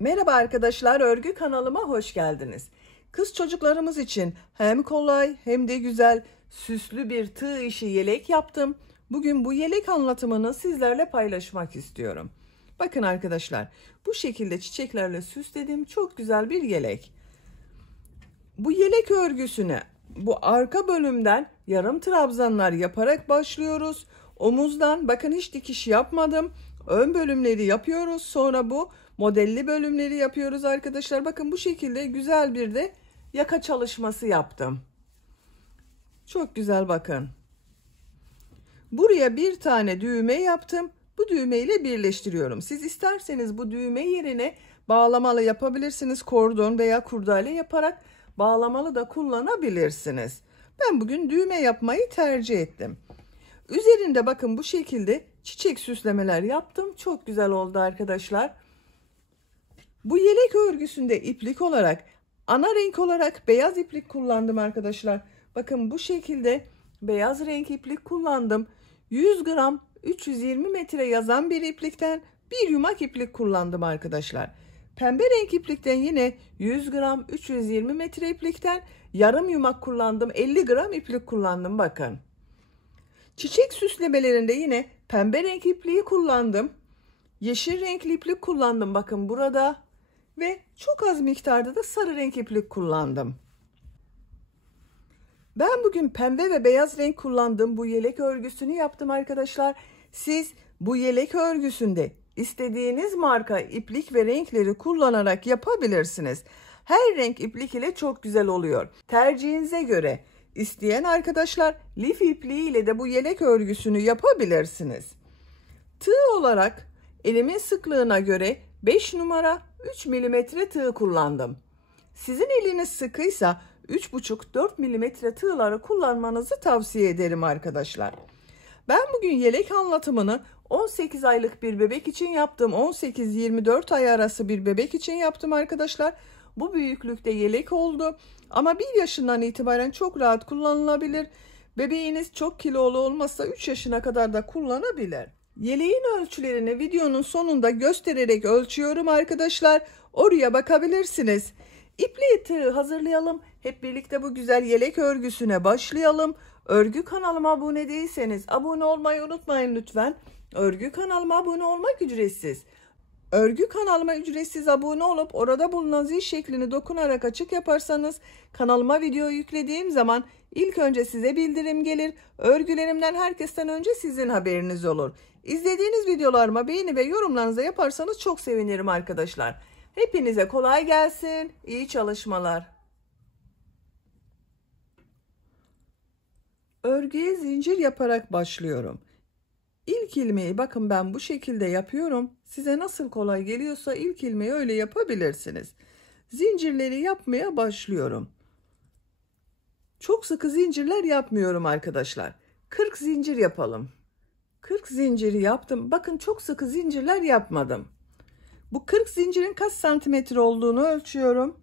Merhaba arkadaşlar, örgü kanalıma hoş geldiniz. Kız çocuklarımız için hem kolay hem de güzel süslü bir tığ işi yelek yaptım. Bugün bu yelek anlatımını sizlerle paylaşmak istiyorum. Bakın arkadaşlar, bu şekilde çiçeklerle süsledim. Çok güzel bir yelek. Bu yelek örgüsüne bu arka bölümden yarım trabzanlar yaparak başlıyoruz. Omuzdan bakın hiç dikiş yapmadım. Ön bölümleri yapıyoruz. Sonra bu modelli bölümleri yapıyoruz arkadaşlar. Bakın bu şekilde güzel bir de yaka çalışması yaptım. Çok güzel bakın. Buraya bir tane düğme yaptım. Bu düğme ile birleştiriyorum. Siz isterseniz bu düğme yerine bağlamalı yapabilirsiniz. Kordon veya kurdele yaparak bağlamalı da kullanabilirsiniz. Ben bugün düğme yapmayı tercih ettim. Üzerinde bakın bu şekilde çiçek süslemeler yaptım. Çok güzel oldu arkadaşlar. Bu yelek örgüsünde iplik olarak ana renk olarak beyaz iplik kullandım arkadaşlar. Bakın bu şekilde beyaz renk iplik kullandım. 100 gram 320 metre yazan bir iplikten bir yumak iplik kullandım arkadaşlar. Pembe renk iplikten yine 100 gram 320 metre iplikten yarım yumak kullandım. 50 gram iplik kullandım bakın. Çiçek süslemelerinde yine pembe renk ipliği kullandım. Yeşil renkli iplik kullandım bakın burada. Ve çok az miktarda da sarı renk iplik kullandım. Ben bugün pembe ve beyaz renk kullandığım bu yelek örgüsünü yaptım arkadaşlar. Siz bu yelek örgüsünde istediğiniz marka iplik ve renkleri kullanarak yapabilirsiniz. Her renk iplik ile çok güzel oluyor. Tercihinize göre isteyen arkadaşlar lif ipliği ile de bu yelek örgüsünü yapabilirsiniz. Tığ olarak elimin sıklığına göre 5 numara 3 milimetre tığ kullandım. Sizin eliniz sıkıysa 3,5-4 milimetre tığları kullanmanızı tavsiye ederim arkadaşlar. Ben bugün yelek anlatımını 18 aylık bir bebek için yaptım. 18-24 ay arası bir bebek için yaptım arkadaşlar. Bu büyüklükte yelek oldu. Ama 1 yaşından itibaren çok rahat kullanılabilir. Bebeğiniz çok kilolu olmazsa 3 yaşına kadar da kullanabilir. Yeleğin ölçülerini videonun sonunda göstererek ölçüyorum arkadaşlar. Oraya bakabilirsiniz. İpliği tığ hazırlayalım. Hep birlikte bu güzel yelek örgüsüne başlayalım. Örgü kanalıma abone değilseniz abone olmayı unutmayın lütfen. Örgü kanalıma abone olmak ücretsiz. Örgü kanalıma ücretsiz abone olup orada bulunan zil şeklini dokunarak açık yaparsanız kanalıma video yüklediğim zaman ilk önce size bildirim gelir. Örgülerimden herkesten önce sizin haberiniz olur. İzlediğiniz videolarıma beğeni ve yorumlarınızı yaparsanız çok sevinirim arkadaşlar. Hepinize kolay gelsin. İyi çalışmalar. Örgüye zincir yaparak başlıyorum. İlk ilmeği bakın ben bu şekilde yapıyorum. Size nasıl kolay geliyorsa ilk ilmeği öyle yapabilirsiniz. Zincirleri yapmaya başlıyorum. Çok sıkı zincirler yapmıyorum arkadaşlar. 40 zincir yapalım. 40 zinciri yaptım. Bakın çok sıkı zincirler yapmadım. Bu 40 zincirin kaç santimetre olduğunu ölçüyorum.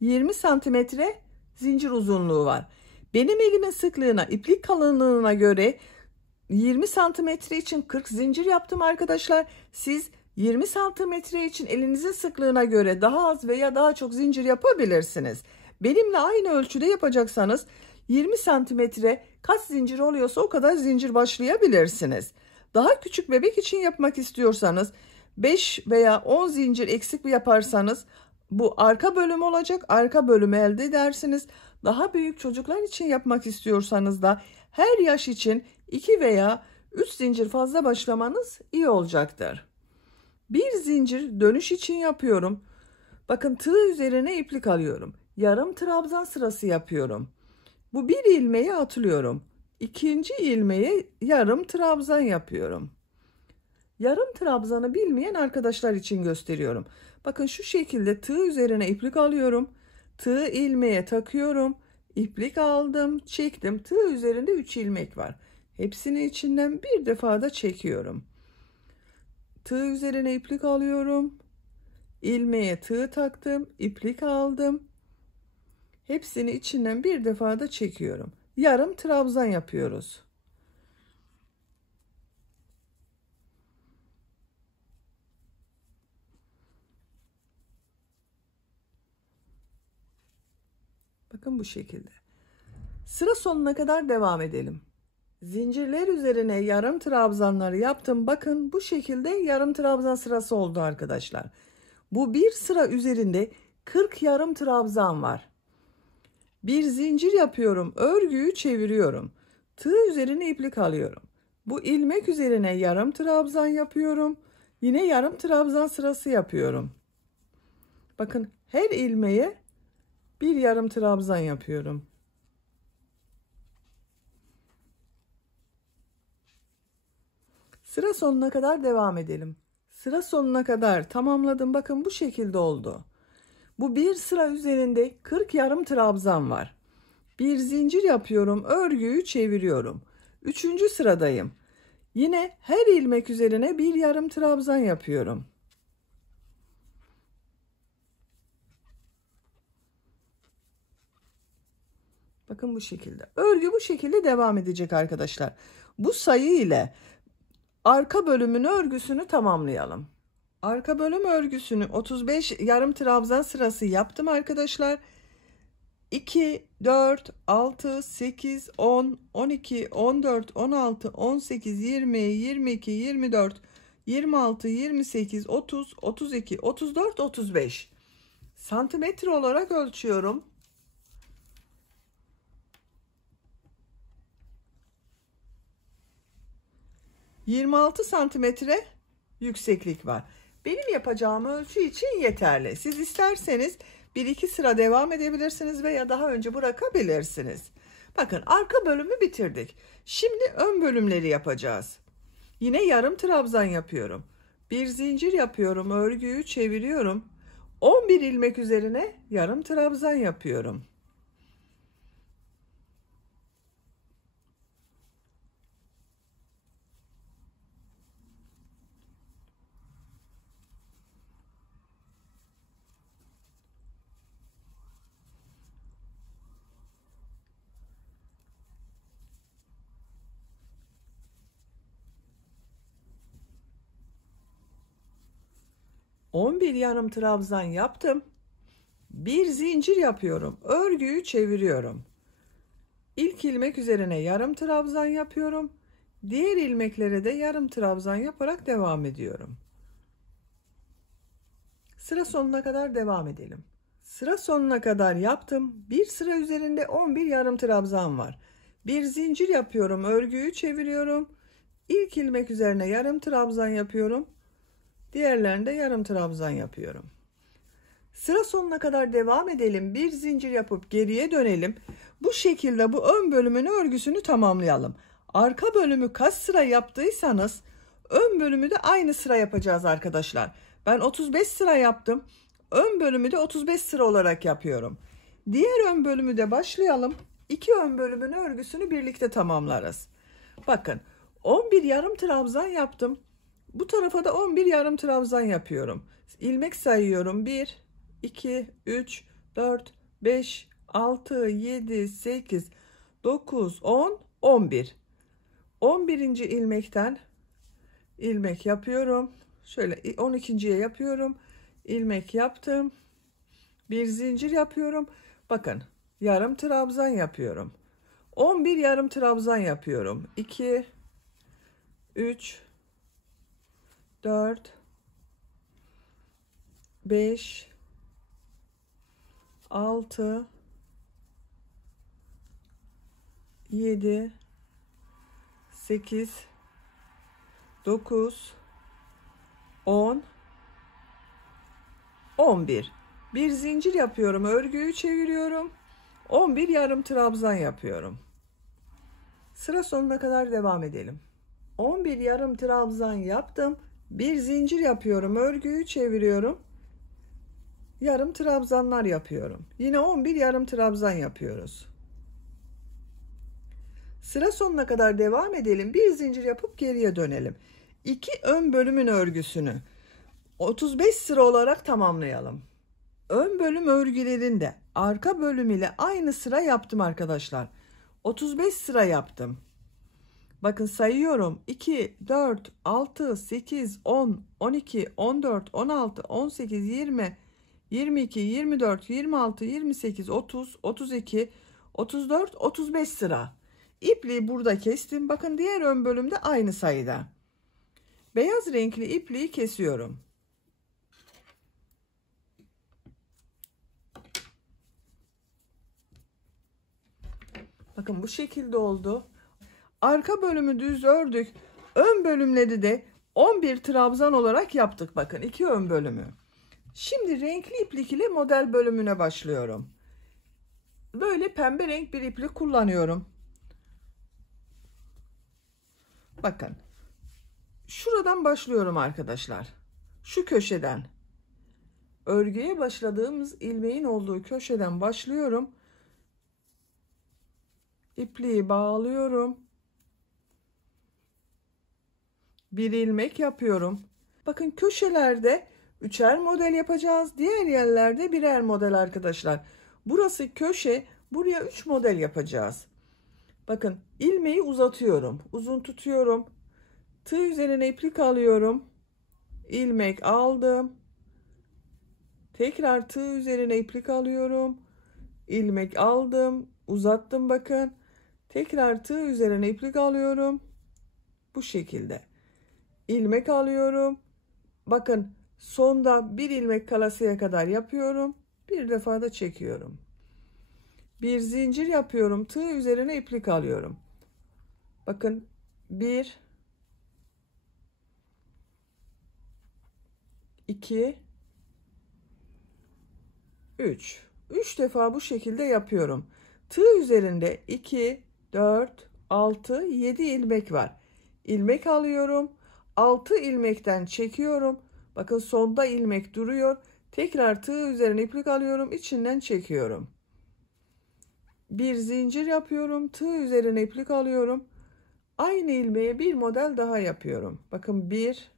20 santimetre zincir uzunluğu var. Benim elimin sıklığına, iplik kalınlığına göre 20 santimetre için 40 zincir yaptım arkadaşlar. Siz 20 santimetre için elinizin sıklığına göre daha az veya daha çok zincir yapabilirsiniz. Benimle aynı ölçüde yapacaksanız 20 santimetre kaç zincir oluyorsa o kadar zincir başlayabilirsiniz. Daha küçük bebek için yapmak istiyorsanız 5 veya 10 zincir eksik yaparsanız bu arka bölüm olacak. Arka bölümü elde edersiniz. Daha büyük çocuklar için yapmak istiyorsanız da her yaş için 2 veya 3 zincir fazla başlamanız iyi olacaktır. Bir zincir dönüş için yapıyorum. Bakın tığ üzerine iplik alıyorum. Yarım trabzan sırası yapıyorum. Bu bir ilmeği atlıyorum. İkinci ilmeği yarım trabzan yapıyorum. Yarım trabzanı bilmeyen arkadaşlar için gösteriyorum. Bakın şu şekilde tığ üzerine iplik alıyorum. Tığ ilmeğe takıyorum. İplik aldım, çektim. Tığ üzerinde 3 ilmek var. Hepsini içinden bir defa da çekiyorum. Tığ üzerine iplik alıyorum. İlmeğe tığ taktım, iplik aldım. Hepsini içinden bir defa da çekiyorum. Yarım trabzan yapıyoruz. Bakın bu şekilde. Sıra sonuna kadar devam edelim. Zincirler üzerine yarım trabzanları yaptım. Bakın bu şekilde yarım trabzan sırası oldu arkadaşlar. Bu bir sıra üzerinde 40 yarım trabzan var. Bir zincir yapıyorum. Örgüyü çeviriyorum. Tığ üzerine iplik alıyorum. Bu ilmek üzerine yarım trabzan yapıyorum. Yine yarım trabzan sırası yapıyorum. Bakın her ilmeğe bir yarım trabzan yapıyorum. Sıra sonuna kadar devam edelim. Sıra sonuna kadar tamamladım. Bakın bu şekilde oldu. Bu bir sıra üzerinde 40 yarım trabzan var. Bir zincir yapıyorum. Örgüyü çeviriyorum. Üçüncü sıradayım. Yine her ilmek üzerine bir yarım trabzan yapıyorum. Bakın bu şekilde. Örgü bu şekilde devam edecek arkadaşlar. Bu sayı ile arka bölümün örgüsünü tamamlayalım. Arka bölüm örgüsünü 35 yarım trabzan sırası yaptım arkadaşlar. 2, 4, 6, 8, 10, 12, 14, 16, 18, 20, 22, 24, 26, 28, 30, 32, 34, 35 santimetre olarak ölçüyorum. 26 santimetre yükseklik var. Benim yapacağım ölçü için yeterli. Siz isterseniz 1-2 sıra devam edebilirsiniz veya daha önce bırakabilirsiniz. Bakın arka bölümü bitirdik. Şimdi ön bölümleri yapacağız. Yine yarım trabzan yapıyorum. Bir zincir yapıyorum. Örgüyü çeviriyorum. 11 ilmek üzerine yarım trabzan yapıyorum. Bir yarım trabzan yaptım. Bir zincir yapıyorum. Örgüyü çeviriyorum. İlk ilmek üzerine yarım trabzan yapıyorum. Diğer ilmeklere de yarım trabzan yaparak devam ediyorum. Sıra sonuna kadar devam edelim. Sıra sonuna kadar yaptım. Bir sıra üzerinde 11 yarım trabzan var. Bir zincir yapıyorum. Örgüyü çeviriyorum. İlk ilmek üzerine yarım trabzan yapıyorum. Diğerlerinde yarım trabzan yapıyorum. Sıra sonuna kadar devam edelim. Bir zincir yapıp geriye dönelim. Bu şekilde bu ön bölümün örgüsünü tamamlayalım. Arka bölümü kaç sıra yaptıysanız ön bölümü de aynı sıra yapacağız arkadaşlar. Ben 35 sıra yaptım. Ön bölümü de 35 sıra olarak yapıyorum. Diğer ön bölümü de başlayalım. İki ön bölümün örgüsünü birlikte tamamlarız. Bakın 11 yarım trabzan yaptım. Bu tarafa da 11 yarım trabzan yapıyorum. İlmek sayıyorum. 1, 2, 3, 4, 5, 6, 7, 8, 9, 10, 11. 11. ilmekten ilmek yapıyorum. Şöyle 12.ye yapıyorum. İlmek yaptım. Bir zincir yapıyorum. Bakın yarım trabzan yapıyorum. 11 yarım trabzan yapıyorum. 2, 3, 4, 5, 6, 7, 8, 9, 10, 11. Bir zincir yapıyorum. Örgüyü çeviriyorum. 11 yarım trabzan yapıyorum. Sıra sonuna kadar devam edelim. 11 yarım trabzan yaptım. Bir zincir yapıyorum. Örgüyü çeviriyorum. Yarım trabzanlar yapıyorum. Yine 11 yarım trabzan yapıyoruz. Sıra sonuna kadar devam edelim. Bir zincir yapıp geriye dönelim. İki ön bölümün örgüsünü 35 sıra olarak tamamlayalım. Ön bölüm örgülerinde arka bölüm ile aynı sıra yaptım arkadaşlar. 35 sıra yaptım. Bakın sayıyorum. 2, 4, 6, 8, 10, 12, 14, 16, 18, 20, 22, 24, 26, 28, 30, 32, 34, 35 sıra. İpliği burada kestim. Bakın diğer ön bölümde aynı sayıda. Beyaz renkli ipliği kesiyorum. Bakın bu şekilde oldu. Arka bölümü düz ördük. Ön bölümleri de 11 trabzan olarak yaptık. Bakın 2 ön bölümü. Şimdi renkli iplik ile model bölümüne başlıyorum. Böyle pembe renk bir iplik kullanıyorum. Bakın. Şuradan başlıyorum arkadaşlar. Şu köşeden. Örgüye başladığımız ilmeğin olduğu köşeden başlıyorum. İpliği bağlıyorum. Bir ilmek yapıyorum. Bakın köşelerde üçer model yapacağız. Diğer yerlerde birer model arkadaşlar. Burası köşe. Buraya 3 model yapacağız. Bakın ilmeği uzatıyorum. Uzun tutuyorum. Tığ üzerine iplik alıyorum. İlmek aldım. Tekrar tığ üzerine iplik alıyorum. İlmek aldım. Uzattım bakın. Tekrar tığ üzerine iplik alıyorum. Bu şekilde. İlmek alıyorum. Bakın sonda bir ilmek kalasıya kadar yapıyorum. Bir defa da çekiyorum. Bir zincir yapıyorum. Tığ üzerine iplik alıyorum. Bakın 1 2 3 defa bu şekilde yapıyorum. Tığ üzerinde 2 4 6 7 ilmek var. İlmek alıyorum. 6 ilmekten çekiyorum. Bakın sonda ilmek duruyor. Tekrar tığ üzerine iplik alıyorum. İçinden çekiyorum. Bir zincir yapıyorum. Tığ üzerine iplik alıyorum. Aynı ilmeğe bir model daha yapıyorum. Bakın 1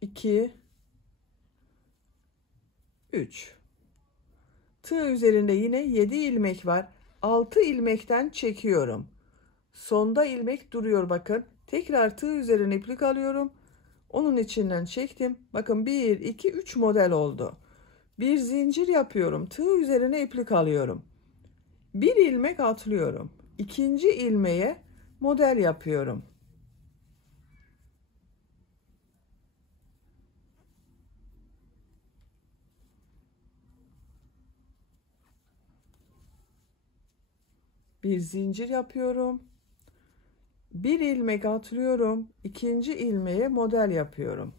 2 3. Tığ üzerinde yine 7 ilmek var. 6 ilmekten çekiyorum. Sonda ilmek duruyor bakın. Tekrar tığ üzerine iplik alıyorum. Onun içinden çektim. Bakın 1 2 3 model oldu. Bir zincir yapıyorum. Tığ üzerine iplik alıyorum. Bir ilmek atlıyorum. İkinci ilmeğe model yapıyorum. Bir zincir yapıyorum. Bir ilmek atlıyorum. İkinci ilmeğe model yapıyorum.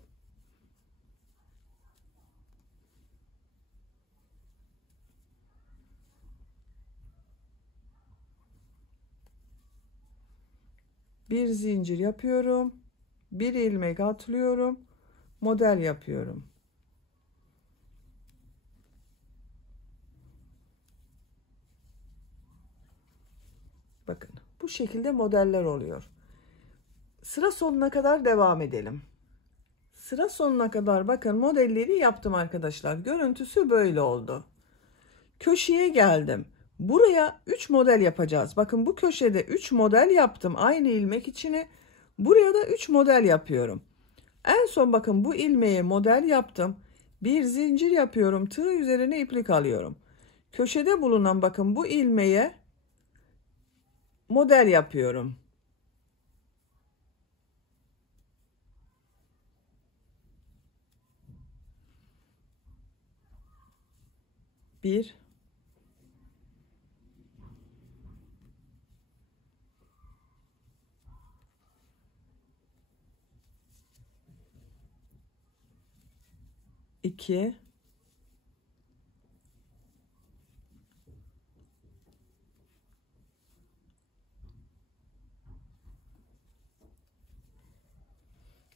Bir zincir yapıyorum. Bir ilmek atlıyorum. Model yapıyorum. Bakın bu şekilde modeller oluyor. Sıra sonuna kadar devam edelim. Sıra sonuna kadar bakın modelleri yaptım arkadaşlar. Görüntüsü böyle oldu. Köşeye geldim. Buraya 3 model yapacağız. Bakın bu köşede 3 model yaptım. Aynı ilmek içine. Buraya da 3 model yapıyorum. En son bakın bu ilmeğe model yaptım. Bir zincir yapıyorum. Tığ üzerine iplik alıyorum. Köşede bulunan bakın bu ilmeğe model yapıyorum. Bir, iki,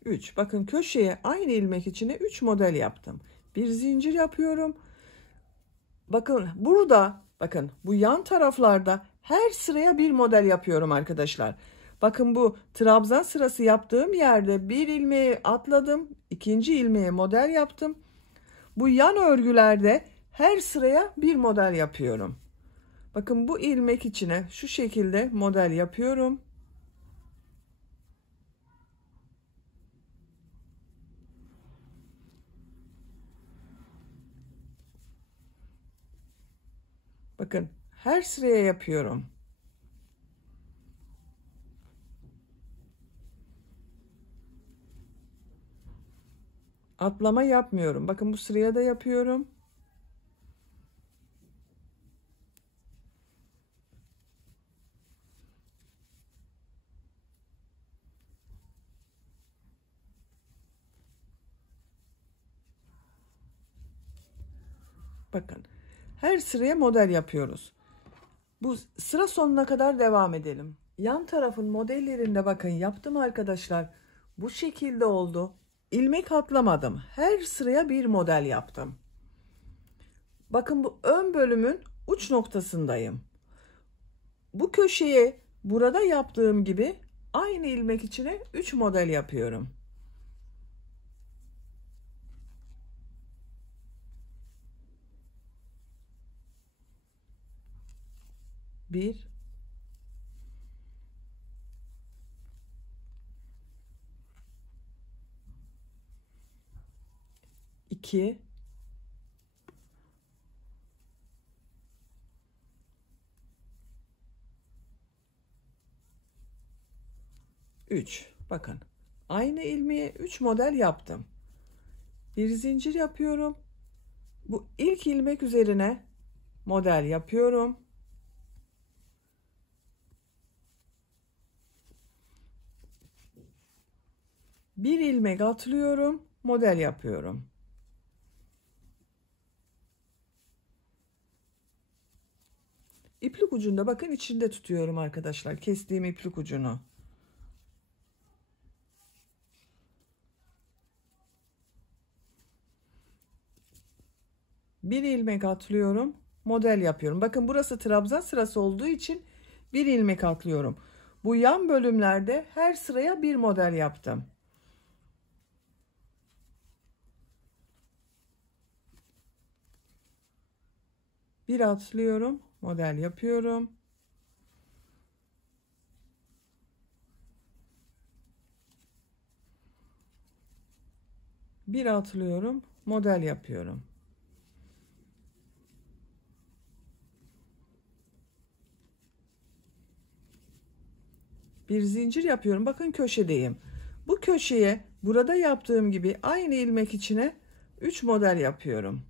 üç. Bakın köşeye aynı ilmek içine 3 model yaptım. Bir zincir yapıyorum. Bakın burada bakın bu yan taraflarda her sıraya bir model yapıyorum arkadaşlar. Bakın bu trabzan sırası yaptığım yerde bir ilmeği atladım. İkinci ilmeğe model yaptım. Bu yan örgülerde her sıraya bir model yapıyorum. Bakın bu ilmek içine şu şekilde model yapıyorum. Bakın her sıraya yapıyorum. Atlama yapmıyorum. Bakın bu sıraya da yapıyorum. Bakın her sıraya model yapıyoruz. Bu sıra sonuna kadar devam edelim. Yan tarafın modellerinde bakın yaptım arkadaşlar. Bu şekilde oldu. İlmek atlamadım. Her sıraya bir model yaptım. Bakın bu ön bölümün uç noktasındayım. Bu köşeye burada yaptığım gibi aynı ilmek içine 3 model yapıyorum. Bir, iki, üç. Bakın aynı ilmeğe 3 model yaptım. Bir zincir yapıyorum. Bu ilk ilmek üzerine model yapıyorum. Bir ilmek atlıyorum, model yapıyorum. İplik ucunda bakın içinde tutuyorum arkadaşlar. Kestiğim iplik ucunu. Bir ilmek atlıyorum, model yapıyorum. Bakın burası trabzan sırası olduğu için bir ilmek atlıyorum. Bu yan bölümlerde her sıraya bir model yaptım. Bir atlıyorum, model yapıyorum. Bir atlıyorum, model yapıyorum. Bir zincir yapıyorum. Bakın köşedeyim. Bu köşeye burada yaptığım gibi aynı ilmek içine 3 model yapıyorum.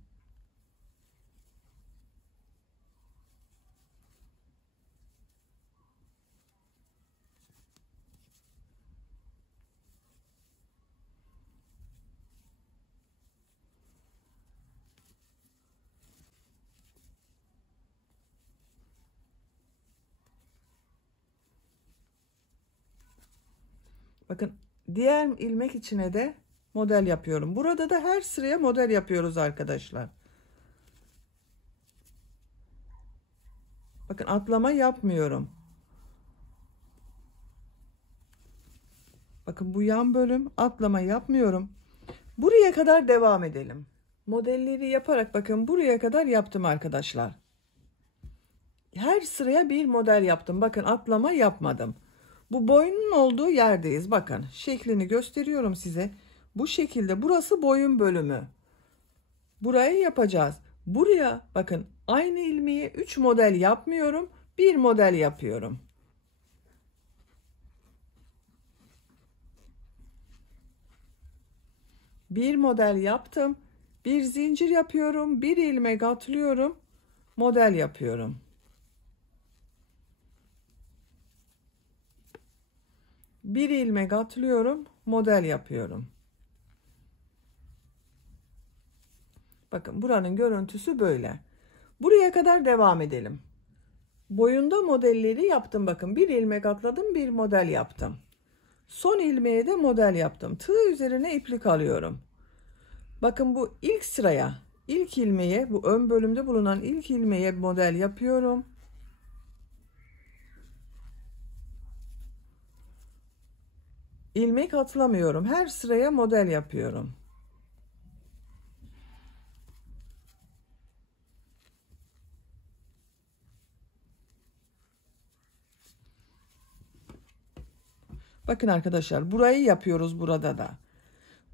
Bakın diğer ilmek içine de model yapıyorum. Burada da her sıraya model yapıyoruz arkadaşlar. Bakın atlama yapmıyorum. Bakın bu yan bölüm, atlama yapmıyorum. Buraya kadar devam edelim. Modelleri yaparak bakın buraya kadar yaptım arkadaşlar. Her sıraya bir model yaptım. Bakın atlama yapmadım. Bu boynun olduğu yerdeyiz. Bakın şeklini gösteriyorum size. Bu şekilde burası boyun bölümü. Burayı yapacağız. Buraya bakın aynı ilmeği 3 model yapmıyorum. Bir model yapıyorum. Bir model yaptım. Bir zincir yapıyorum. Bir ilmek atlıyorum. Model yapıyorum. Bir ilmek atlıyorum. Model yapıyorum. Bakın buranın görüntüsü böyle. Buraya kadar devam edelim. Boyunda modelleri yaptım. Bakın bir ilmek atladım. Bir model yaptım. Son ilmeğe de model yaptım. Tığ üzerine iplik alıyorum. Bakın bu ilk sıraya, ilk ilmeğe, bu ön bölümde bulunan ilk ilmeğe model yapıyorum. İlmek atlamıyorum. Her sıraya model yapıyorum. Bakın arkadaşlar burayı yapıyoruz burada da.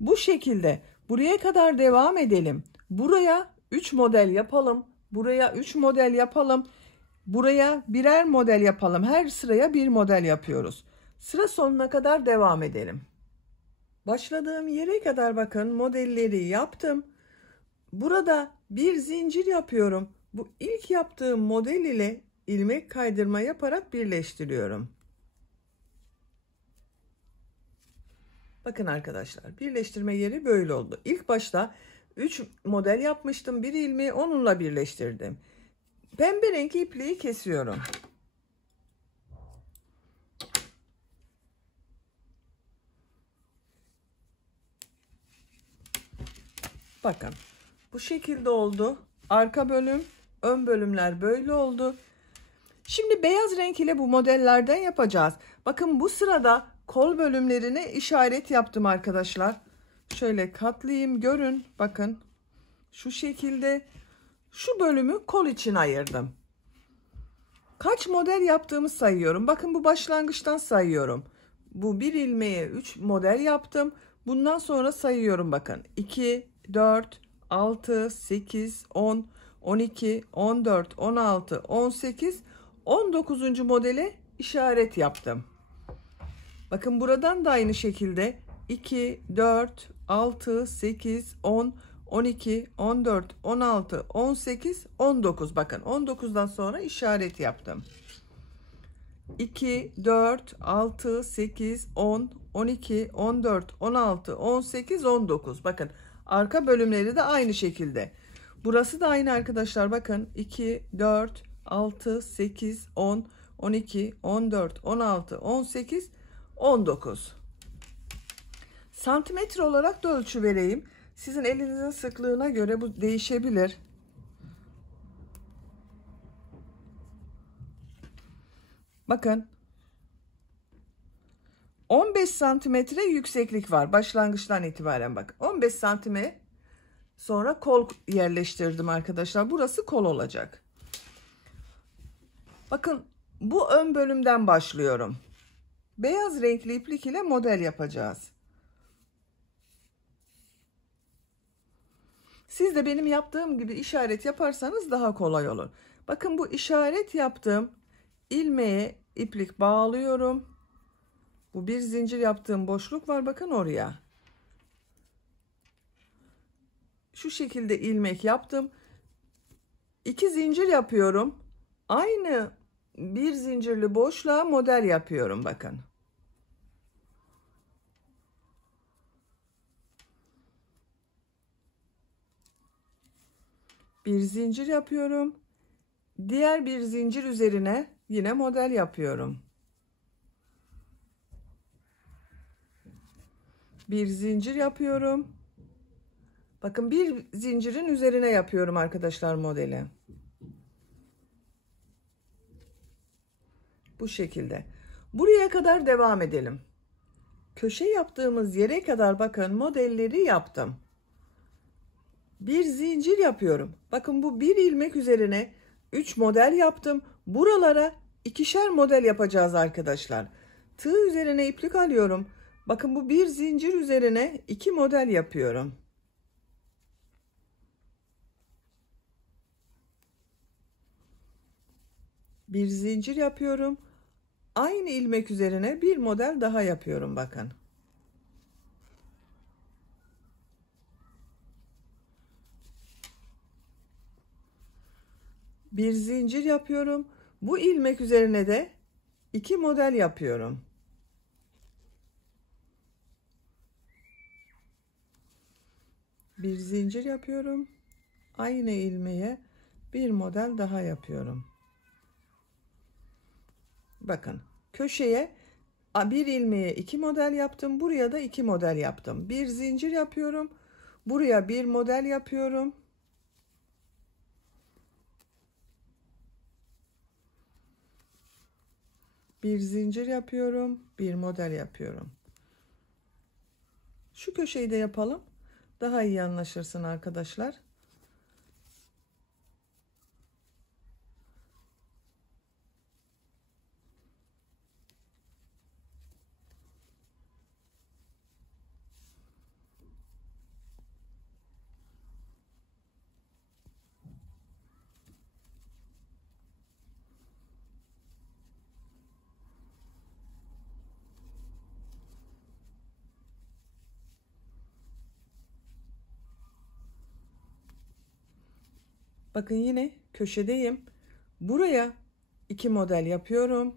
Bu şekilde buraya kadar devam edelim. Buraya 3 model yapalım. Buraya 3 model yapalım. Buraya birer model yapalım. Her sıraya bir model yapıyoruz. Sıra sonuna kadar devam edelim. Başladığım yere kadar bakın modelleri yaptım. Burada bir zincir yapıyorum. Bu ilk yaptığım model ile ilmek kaydırma yaparak birleştiriyorum. Bakın arkadaşlar, birleştirme yeri böyle oldu. İlk başta 3 model yapmıştım. Bir ilmeği onunla birleştirdim. Pembe renkli ipliği kesiyorum. Bakın bu şekilde oldu. Arka bölüm, ön bölümler böyle oldu. Şimdi beyaz renk ile bu modellerden yapacağız. Bakın bu sırada kol bölümlerine işaret yaptım arkadaşlar. Şöyle katlayayım, görün. Bakın şu şekilde şu bölümü kol için ayırdım. Kaç model yaptığımı sayıyorum. Bakın bu başlangıçtan sayıyorum. Bu bir ilmeğe 3 model yaptım. Bundan sonra sayıyorum bakın. 2, 4, 6, 8, 10, 12, 14, 16, 18, 19. modele işaret yaptım. Bakın buradan da aynı şekilde 2, 4, 6, 8, 10, 12, 14, 16, 18, 19. Bakın 19'dan sonra işaret yaptım. 2, 4, 6, 8, 10, 12, 14, 16, 18, 19. Bakın arka bölümleri de aynı şekilde. Burası da aynı arkadaşlar. Bakın 2, 4, 6, 8, 10, 12, 14, 16, 18, 19. Santimetre olarak da ölçü vereyim. Sizin elinizin sıklığına göre bu değişebilir. Bakın 15 santimetre yükseklik var başlangıçtan itibaren. Bak 15 santime sonra kol yerleştirdim arkadaşlar. Burası kol olacak. Bakın bu ön bölümden başlıyorum. Beyaz renkli iplik ile model yapacağız. Siz de benim yaptığım gibi işaret yaparsanız daha kolay olur. Bakın bu işaret yaptığım ilmeğe iplik bağlıyorum. Bu bir zincir yaptığım boşluk var, bakın oraya. Şu şekilde ilmek yaptım. 2 zincir yapıyorum. Aynı bir zincirli boşluğa model yapıyorum bakın. Bir zincir yapıyorum. Diğer bir zincir üzerine yine model yapıyorum. Bir zincir yapıyorum. Bakın bir zincirin üzerine yapıyorum arkadaşlar modeli. Bu şekilde. Buraya kadar devam edelim. Köşe yaptığımız yere kadar bakın modelleri yaptım. Bir zincir yapıyorum. Bakın bu bir ilmek üzerine 3 model yaptım. Buralara ikişer model yapacağız arkadaşlar. Tığ üzerine iplik alıyorum. Bakın bu bir zincir üzerine 2 model yapıyorum. Bir zincir yapıyorum. Aynı ilmek üzerine bir model daha yapıyorum bakın. Bir zincir yapıyorum. Bu ilmek üzerine de 2 model yapıyorum. Bir zincir yapıyorum. Aynı ilmeğe bir model daha yapıyorum. Bakın köşeye bir ilmeğe 2 model yaptım. Buraya da 2 model yaptım. Bir zincir yapıyorum. Buraya bir model yapıyorum. Bir zincir yapıyorum. Bir model yapıyorum. Şu köşeyi de yapalım. Daha iyi anlaşırsın arkadaşlar. Bakın yine köşedeyim. Buraya 2 model yapıyorum.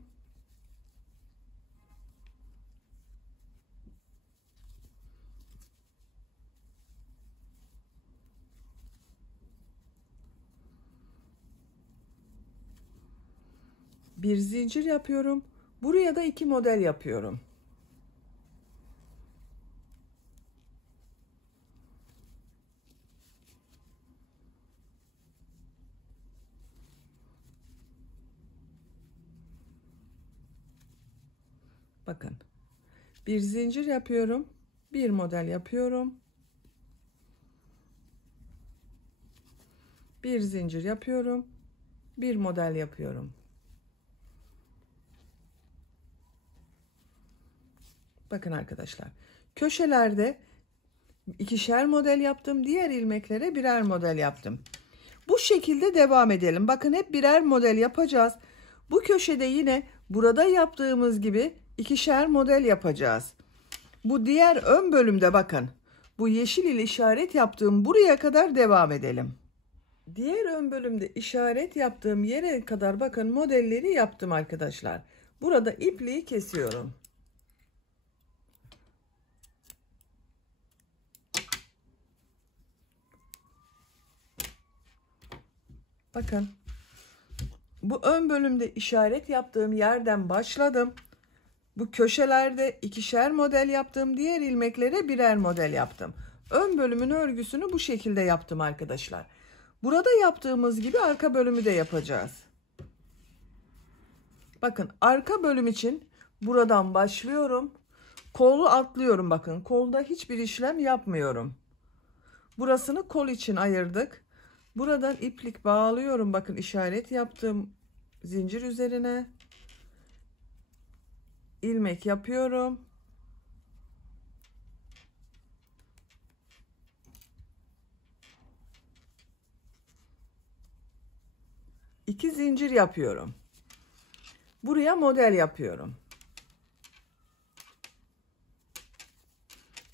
Bir zincir yapıyorum. Buraya da 2 model yapıyorum. Bakın. Bir zincir yapıyorum. Bir model yapıyorum. Bir zincir yapıyorum. Bir model yapıyorum. Bakın arkadaşlar. Köşelerde 2'şer model yaptım. Diğer ilmeklere birer model yaptım. Bu şekilde devam edelim. Bakın hep birer model yapacağız. Bu köşede yine burada yaptığımız gibi 2'şer model yapacağız. Bu diğer ön bölümde bakın. Bu yeşil ile işaret yaptığım buraya kadar devam edelim. Diğer ön bölümde işaret yaptığım yere kadar bakın modelleri yaptım arkadaşlar. Burada ipliği kesiyorum. Bakın. Bu ön bölümde işaret yaptığım yerden başladım. Bu köşelerde 2'şer model yaptım. Diğer ilmeklere birer model yaptım. Ön bölümün örgüsünü bu şekilde yaptım arkadaşlar. Burada yaptığımız gibi arka bölümü de yapacağız. Bakın arka bölüm için buradan başlıyorum. Kolu atlıyorum bakın. Kolda hiçbir işlem yapmıyorum. Burasını kol için ayırdık. Buradan iplik bağlıyorum. Bakın işaret yaptığım zincir üzerine ilmek yapıyorum. İki zincir yapıyorum. Buraya model yapıyorum.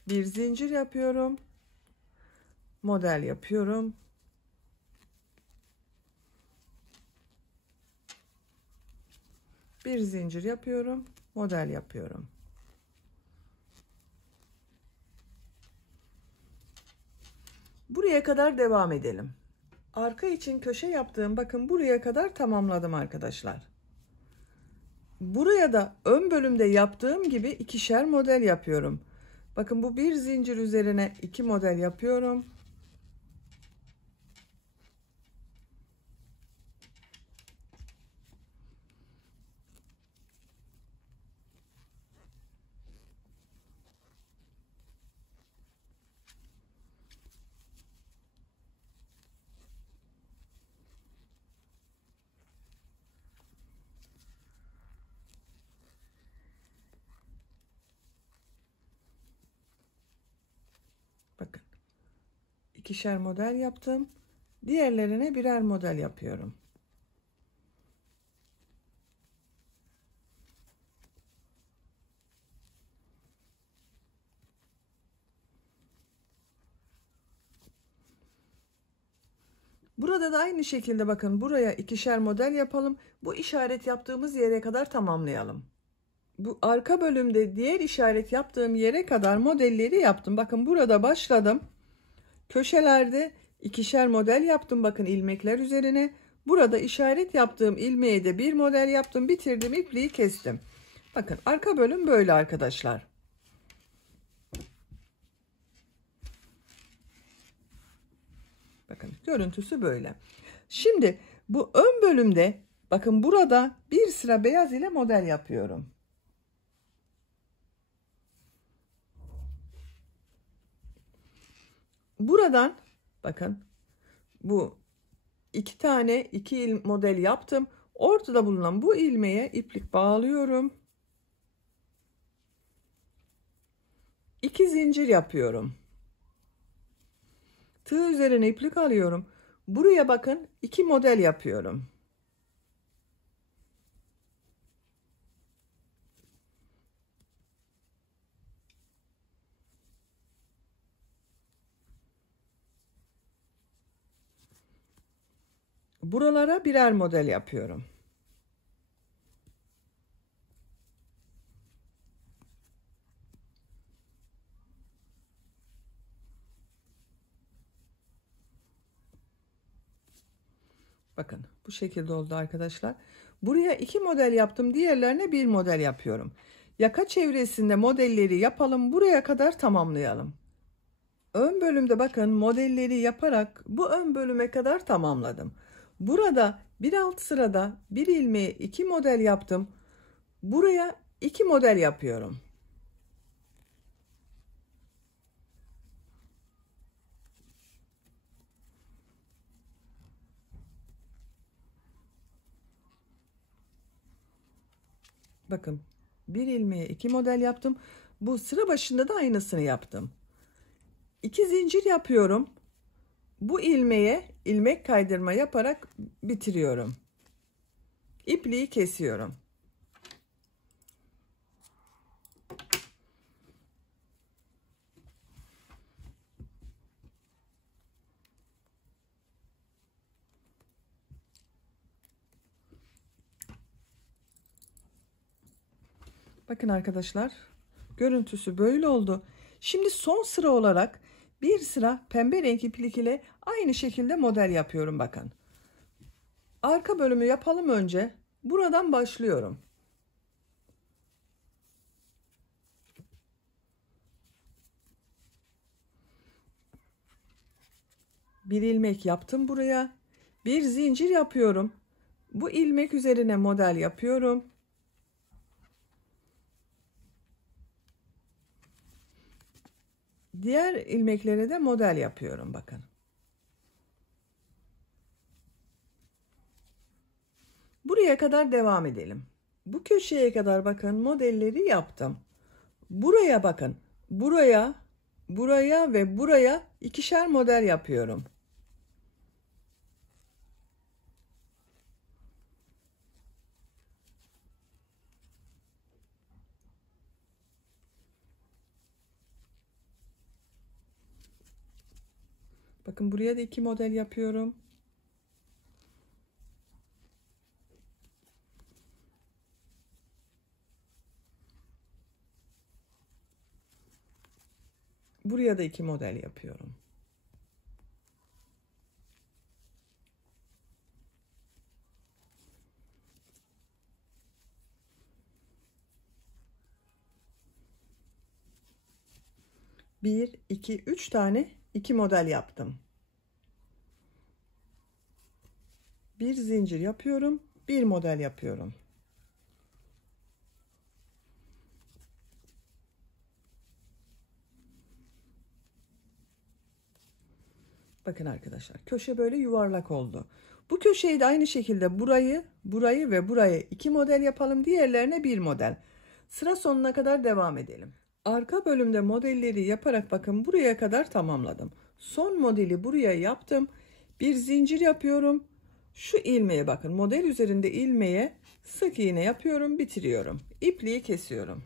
Bir zincir yapıyorum. Model yapıyorum. Bir zincir yapıyorum. Model yapıyorum. Buraya kadar devam edelim. Arka için köşe yaptığım bakın buraya kadar tamamladım arkadaşlar. Buraya da ön bölümde yaptığım gibi 2'şer model yapıyorum. Bakın bu bir zincir üzerine 2 model yapıyorum. Bakın. 2'şer model yaptım. Diğerlerine birer model yapıyorum. Burada da aynı şekilde bakın buraya 2'şer model yapalım. Bu işaret yaptığımız yere kadar tamamlayalım. Bu arka bölümde diğer işaret yaptığım yere kadar modelleri yaptım. Bakın burada başladım. Köşelerde 2'şer model yaptım. Bakın ilmekler üzerine. Burada işaret yaptığım ilmeğe de bir model yaptım. Bitirdim, ipliği kestim. Bakın arka bölüm böyle arkadaşlar. Bakın görüntüsü böyle. Şimdi bu ön bölümde bakın burada bir sıra beyaz ile model yapıyorum. Buradan bakın bu iki model yaptım. Ortada bulunan bu ilmeğe iplik bağlıyorum. 2 zincir yapıyorum. Tığ üzerine iplik alıyorum. Buraya bakın 2 model yapıyorum. Buralara birer model yapıyorum. Bakın bu şekilde oldu arkadaşlar. Buraya 2 model yaptım. Diğerlerine 1 model yapıyorum. Yaka çevresinde modelleri yapalım. Buraya kadar tamamlayalım. Ön bölümde bakın modelleri yaparak bu ön bölüme kadar tamamladım. Burada bir alt sırada bir ilmeğe 2 model yaptım. Buraya 2 model yapıyorum. Bakın bir ilmeğe 2 model yaptım. Bu sıra başında da aynısını yaptım. 2 zincir yapıyorum. Bu ilmeğe ilmek kaydırma yaparak bitiriyorum. İpliği kesiyorum. Bakın arkadaşlar, görüntüsü böyle oldu. Şimdi son sıra olarak bir sıra pembe renk iplik ile aynı şekilde model yapıyorum bakın. Arka bölümü yapalım önce. Buradan başlıyorum. Bir ilmek yaptım buraya. Bir zincir yapıyorum. Bu ilmek üzerine model yapıyorum. Diğer ilmeklere de model yapıyorum bakın. Buraya kadar devam edelim. Bu köşeye kadar bakın modelleri yaptım. Buraya bakın. Buraya, buraya ve buraya ikişer model yapıyorum. Bakın buraya da 2 model yapıyorum. Buraya da 2 model yapıyorum. Bir, iki, üç tane 2 model yaptım. Bir zincir yapıyorum, bir model yapıyorum. Bakın arkadaşlar, köşe böyle yuvarlak oldu. Bu köşeyi de aynı şekilde burayı ve buraya 2 model yapalım. Diğerlerine 1 model. Sıra sonuna kadar devam edelim. Arka bölümde modelleri yaparak bakın buraya kadar tamamladım. Son modeli buraya yaptım. Bir zincir yapıyorum. Şu ilmeğe bakın, model üzerinde ilmeğe sık iğne yapıyorum, bitiriyorum. İpliği kesiyorum.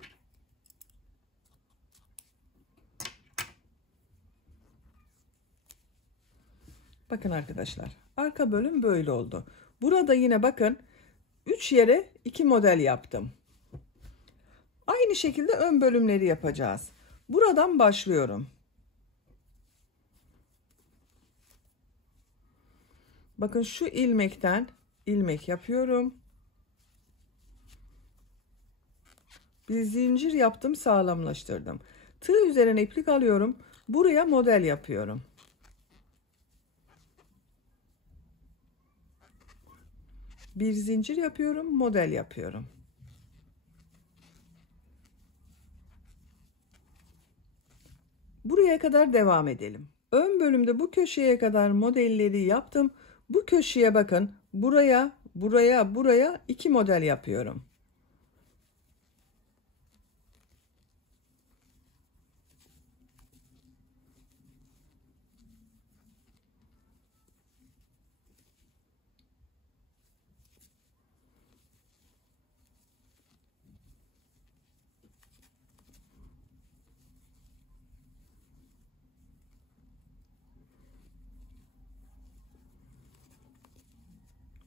Bakın arkadaşlar, arka bölüm böyle oldu. Burada yine bakın 3 yere 2 model yaptım. Aynı şekilde ön bölümleri yapacağız. Buradan başlıyorum. Bakın şu ilmekten ilmek yapıyorum. Bir zincir yaptım, sağlamlaştırdım. Tığ üzerine iplik alıyorum. Buraya model yapıyorum. Bir zincir yapıyorum, model yapıyorum. Buraya kadar devam edelim. Ön bölümde bu köşeye kadar modelleri yaptım. Bu köşeye bakın. Buraya 2 model yapıyorum.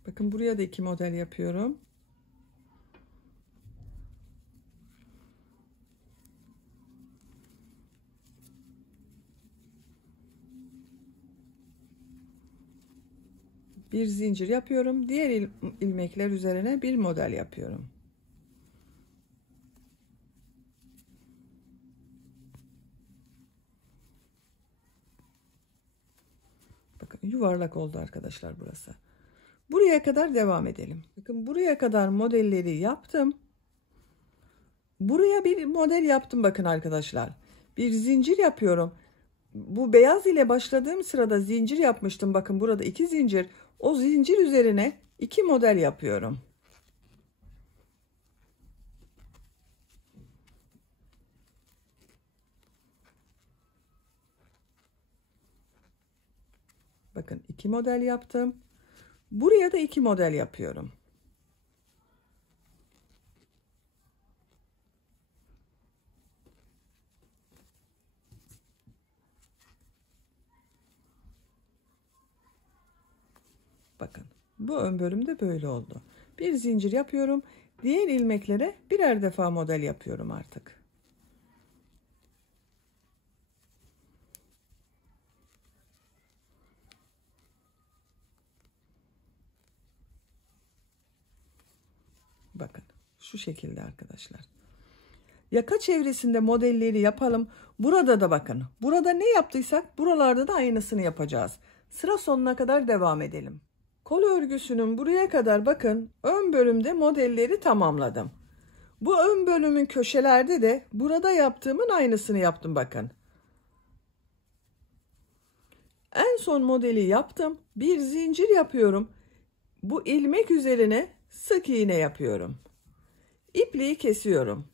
Bakın buraya da 2 model yapıyorum. Bir zincir yapıyorum. Diğer ilmekler üzerine bir model yapıyorum. Bakın yuvarlak oldu arkadaşlar burası. Buraya kadar devam edelim. Bakın buraya kadar modelleri yaptım. Buraya bir model yaptım bakın arkadaşlar. Bir zincir yapıyorum. Bu beyaz ile başladığım sırada zincir yapmıştım. Bakın burada 2 zincir. O zincir üzerine 2 model yapıyorum. Bakın 2 model yaptım. Buraya da 2 model yapıyorum. Bakın bu ön bölümde böyle oldu. Bir zincir yapıyorum. Diğer ilmeklere birer defa model yapıyorum artık. Bakın şu şekilde arkadaşlar. Yaka çevresinde modelleri yapalım. Burada da bakın. Burada ne yaptıysak buralarda da aynısını yapacağız. Sıra sonuna kadar devam edelim. Kol örgüsünün buraya kadar bakın ön bölümde modelleri tamamladım. Bu ön bölümün köşelerde de burada yaptığımın aynısını yaptım bakın. En son modeli yaptım. Bir zincir yapıyorum. Bu ilmek üzerine sık iğne yapıyorum. İpliği kesiyorum.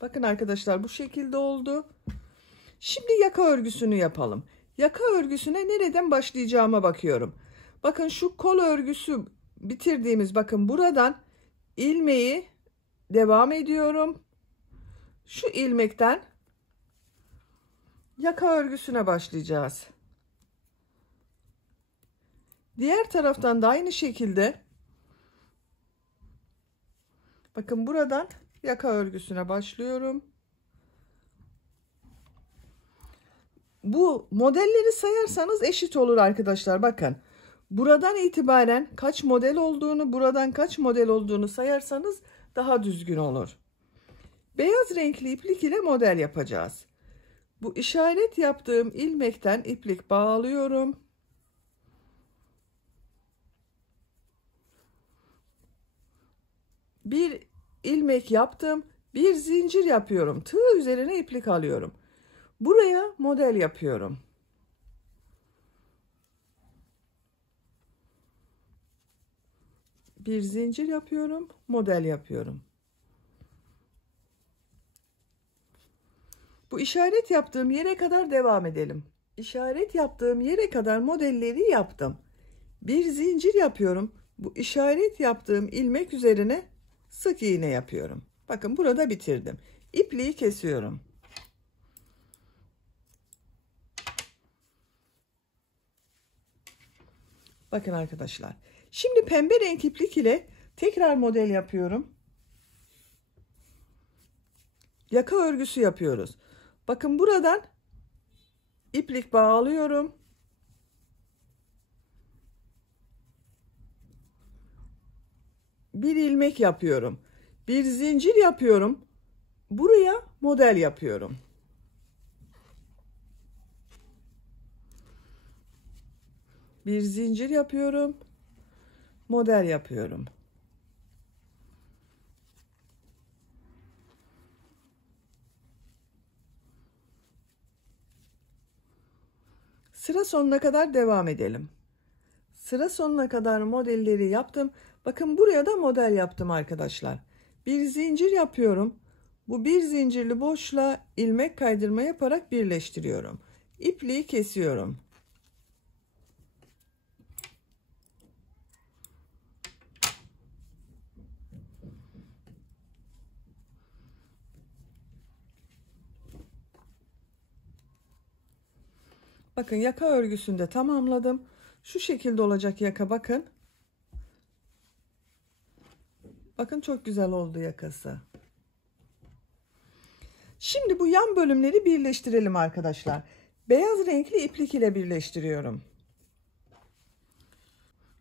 Bakın arkadaşlar bu şekilde oldu. Şimdi yaka örgüsünü yapalım. Yaka örgüsüne nereden başlayacağıma bakıyorum. Bakın şu kol örgüsü bitirdiğimiz bakın buradan ilmeği devam ediyorum. Şu ilmekten yaka örgüsüne başlayacağız. Diğer taraftan da aynı şekilde bakın buradan yaka örgüsüne başlıyorum. Bu modelleri sayarsanız eşit olur arkadaşlar. Bakın buradan itibaren kaç model olduğunu, buradan kaç model olduğunu sayarsanız daha düzgün olur. Beyaz renkli iplik ile model yapacağız. Bu işaret yaptığım ilmekten iplik bağlıyorum. Bir ilmek yaptım. Bir zincir yapıyorum. Tığ üzerine iplik alıyorum. Buraya model yapıyorum. Bir zincir yapıyorum. Model yapıyorum. Bu işaret yaptığım yere kadar devam edelim. İşaret yaptığım yere kadar modelleri yaptım. Bir zincir yapıyorum. Bu işaret yaptığım ilmek üzerine sık iğne yapıyorum. Bakın burada bitirdim. İpliği kesiyorum. Bakın arkadaşlar. Şimdi pembe renk iplik ile tekrar model yapıyorum. Yaka örgüsü yapıyoruz. Bakın buradan iplik bağlıyorum. Bir ilmek yapıyorum. Bir zincir yapıyorum. Buraya model yapıyorum. Bir zincir yapıyorum. Model yapıyorum. Sıra sonuna kadar devam edelim. Sıra sonuna kadar modelleri yaptım. Bakın buraya da model yaptım arkadaşlar. Bir zincir yapıyorum. Bu bir zincirli boşluğa ilmek kaydırma yaparak birleştiriyorum. İpliği kesiyorum. Bakın yaka örgüsünü de tamamladım. Şu şekilde olacak yaka, bakın. Bakın çok güzel oldu yakası. Şimdi bu yan bölümleri birleştirelim arkadaşlar. Beyaz renkli iplik ile birleştiriyorum.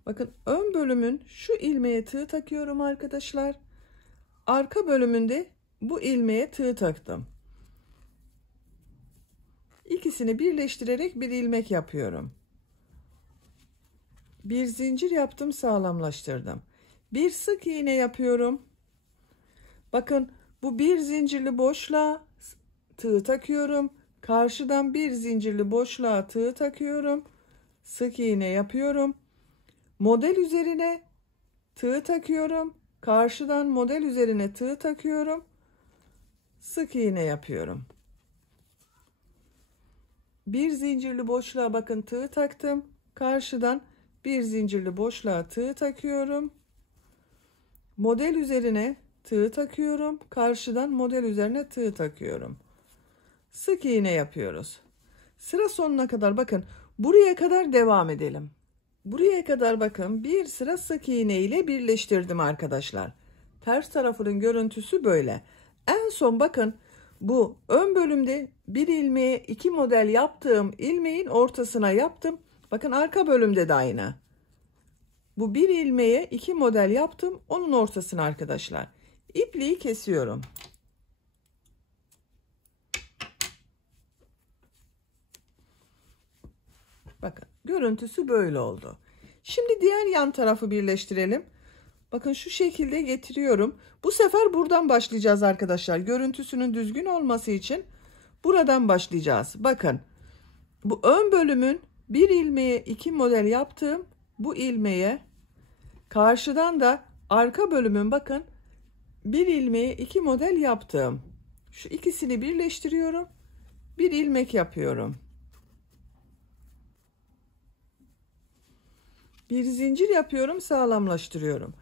Bakın ön bölümün şu ilmeğe tığ takıyorum arkadaşlar. Arka bölümünde bu ilmeğe tığ taktım. İkisini birleştirerek bir ilmek yapıyorum. Bir zincir yaptım, sağlamlaştırdım. Bir sık iğne yapıyorum. Bakın bu bir zincirli boşluğa tığ takıyorum. Karşıdan bir zincirli boşluğa tığ takıyorum. Sık iğne yapıyorum. Model üzerine tığ takıyorum. Karşıdan model üzerine tığ takıyorum. Sık iğne yapıyorum. Bir zincirli boşluğa bakın tığ taktım. Karşıdan bir zincirli boşluğa tığ takıyorum. Model üzerine tığ takıyorum. Karşıdan model üzerine tığ takıyorum. Sık iğne yapıyoruz. Sıra sonuna kadar bakın. Buraya kadar devam edelim. Buraya kadar bakın bir sıra sık iğne ile birleştirdim arkadaşlar. Ters tarafının görüntüsü böyle. En son bakın bu ön bölümde bir ilmeğe iki model yaptığım ilmeğin ortasına yaptım. Bakın arka bölümde de aynı. Bu bir ilmeğe iki model yaptım, onun ortasına arkadaşlar. İpliği kesiyorum. Bakın görüntüsü böyle oldu. Şimdi diğer yan tarafı birleştirelim. Bakın şu şekilde getiriyorum. Bu sefer buradan başlayacağız arkadaşlar. Görüntüsünün düzgün olması için buradan başlayacağız. Bakın bu ön bölümün bir ilmeğe iki model yaptığım bu ilmeğe, karşıdan da arka bölümün bakın bir ilmeğe iki model yaptığım şu ikisini birleştiriyorum. Bir ilmek yapıyorum. Bir zincir yapıyorum, sağlamlaştırıyorum.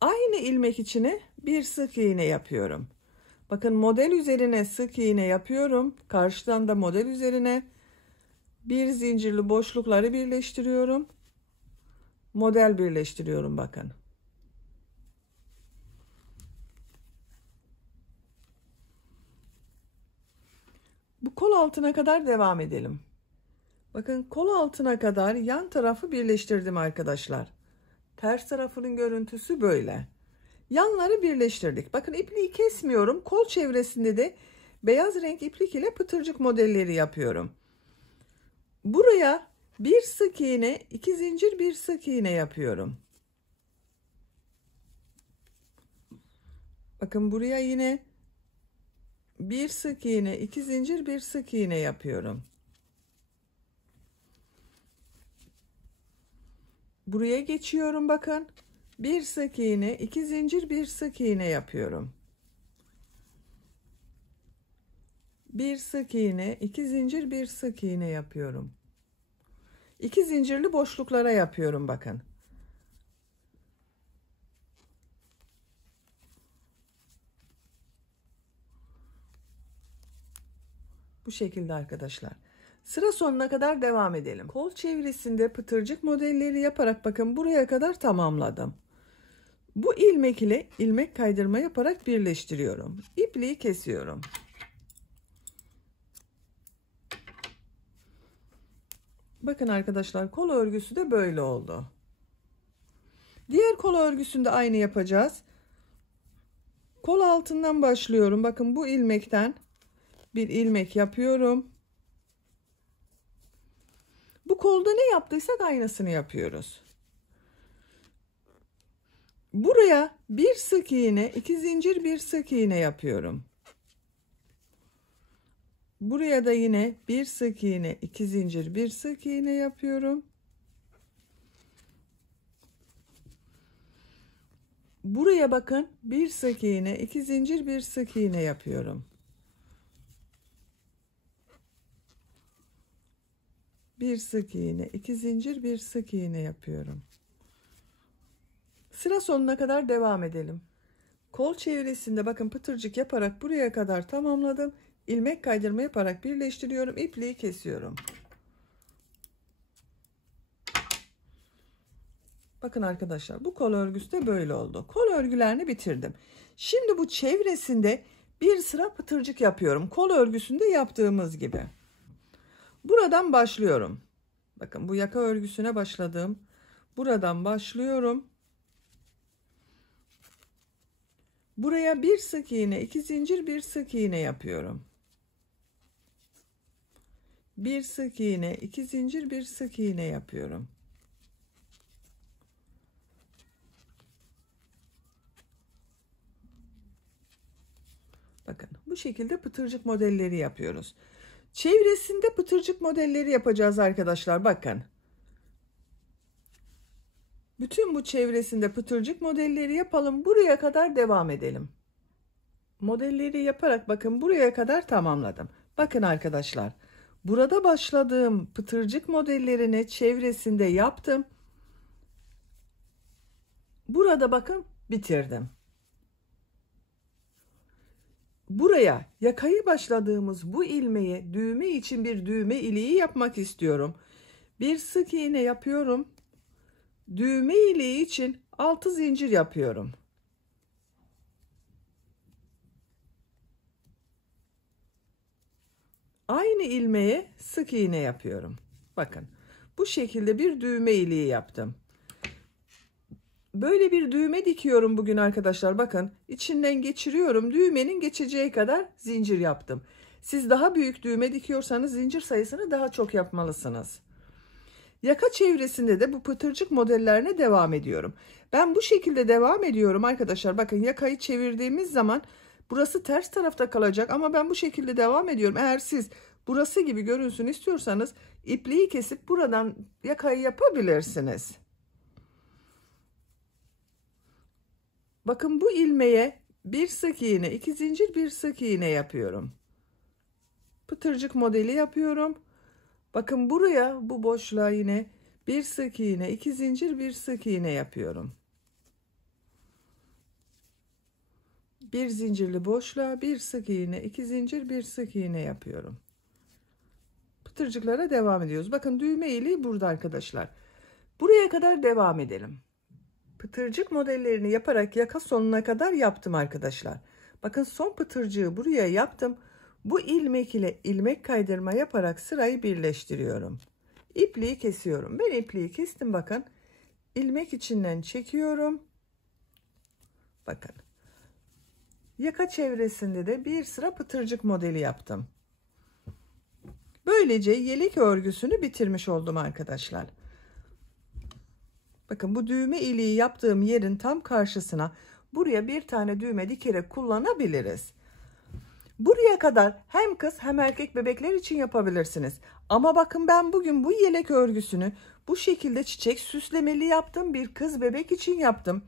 Aynı ilmek içine bir sık iğne yapıyorum. Bakın model üzerine sık iğne yapıyorum. Karşıdan da model üzerine bir zincirli boşlukları birleştiriyorum. Model birleştiriyorum bakın. Bu kol altına kadar devam edelim. Bakın kol altına kadar yan tarafı birleştirdim arkadaşlar. Ters tarafının görüntüsü böyle. Yanları birleştirdik. Bakın ipliği kesmiyorum. Kol çevresinde de beyaz renk iplik ile pıtırcık modelleri yapıyorum. Buraya bir sık iğne, iki zincir, bir sık iğne yapıyorum. Bakın buraya yine bir sık iğne, iki zincir, bir sık iğne yapıyorum. Buraya geçiyorum bakın. Bir sık iğne, iki zincir, bir sık iğne yapıyorum. Bir sık iğne, iki zincir, bir sık iğne yapıyorum. İki zincirli boşluklara yapıyorum bakın. Bu şekilde arkadaşlar. Sıra sonuna kadar devam edelim. Kol çevresinde pıtırcık modelleri yaparak bakın buraya kadar tamamladım. Bu ilmek ile ilmek kaydırma yaparak birleştiriyorum. İpliği kesiyorum. Bakın arkadaşlar kol örgüsü de böyle oldu. Diğer kol örgüsünde aynı yapacağız. Kol altından başlıyorum. Bakın bu ilmekten bir ilmek yapıyorum. Bu kolda ne yaptıysak aynısını yapıyoruz. Buraya bir sık iğne, iki zincir, bir sık iğne yapıyorum. Buraya da yine bir sık iğne, iki zincir, bir sık iğne yapıyorum. Buraya bakın bir sık iğne, iki zincir, bir sık iğne yapıyorum. Bir sık iğne, iki zincir, bir sık iğne yapıyorum. Sıra sonuna kadar devam edelim. Kol çevresinde bakın pıtırcık yaparak buraya kadar tamamladım. İlmek kaydırma yaparak birleştiriyorum. İpliği kesiyorum. Bakın arkadaşlar, bu kol örgüsü de böyle oldu. Kol örgülerini bitirdim. Şimdi bu çevresinde bir sıra pıtırcık yapıyorum. Kol örgüsünde yaptığımız gibi. Buradan başlıyorum. Bakın bu yaka örgüsüne başladım. Buradan başlıyorum. Buraya bir sık iğne, 2 zincir, bir sık iğne yapıyorum. Bir sık iğne, 2 zincir, bir sık iğne yapıyorum. Bakın bu şekilde pıtırcık modelleri yapıyoruz. Çevresinde pıtırcık modelleri yapacağız arkadaşlar. Bakın. Bütün bu çevresinde pıtırcık modelleri yapalım. Buraya kadar devam edelim. Modelleri yaparak bakın buraya kadar tamamladım. Bakın arkadaşlar. Burada başladığım pıtırcık modellerini çevresinde yaptım. Burada bakın bitirdim. Buraya yakayı başladığımız bu ilmeğe düğme için bir düğme iliği yapmak istiyorum. Bir sık iğne yapıyorum. Düğme iliği için 6 zincir yapıyorum. Aynı ilmeğe sık iğne yapıyorum. Bakın bu şekilde bir düğme iliği yaptım. Böyle bir düğme dikiyorum bugün arkadaşlar. Bakın içinden geçiriyorum. Düğmenin geçeceği kadar zincir yaptım. Siz daha büyük düğme dikiyorsanız zincir sayısını daha çok yapmalısınız. Yaka çevresinde de bu pıtırcık modellerine devam ediyorum. Ben bu şekilde devam ediyorum arkadaşlar. Bakın yakayı çevirdiğimiz zaman burası ters tarafta kalacak ama ben bu şekilde devam ediyorum. Eğer siz burası gibi görünsün istiyorsanız ipliği kesip buradan yakayı yapabilirsiniz. Bakın bu ilmeğe bir sık iğne, 2 zincir, bir sık iğne yapıyorum. Pıtırcık modeli yapıyorum. Bakın buraya, bu boşluğa yine bir sık iğne, 2 zincir, bir sık iğne yapıyorum. Bir zincirli boşluğa bir sık iğne, 2 zincir, bir sık iğne yapıyorum. Pıtırcıklara devam ediyoruz. Bakın düğme iliği burada arkadaşlar. Buraya kadar devam edelim. Pıtırcık modellerini yaparak yaka sonuna kadar yaptım arkadaşlar. Bakın son pıtırcığı buraya yaptım. Bu ilmek ile ilmek kaydırma yaparak sırayı birleştiriyorum. İpliği kesiyorum. Ben ipliği kestim bakın. İlmek içinden çekiyorum. Bakın. Yaka çevresinde de bir sıra pıtırcık modeli yaptım. Böylece yelek örgüsünü bitirmiş oldum arkadaşlar. Bakın bu düğme iliği yaptığım yerin tam karşısına buraya bir tane düğme dikerek kullanabiliriz. Buraya kadar hem kız hem erkek bebekler için yapabilirsiniz. Ama bakın ben bugün bu yelek örgüsünü bu şekilde çiçek süslemeli yaptım. Bir kız bebek için yaptım.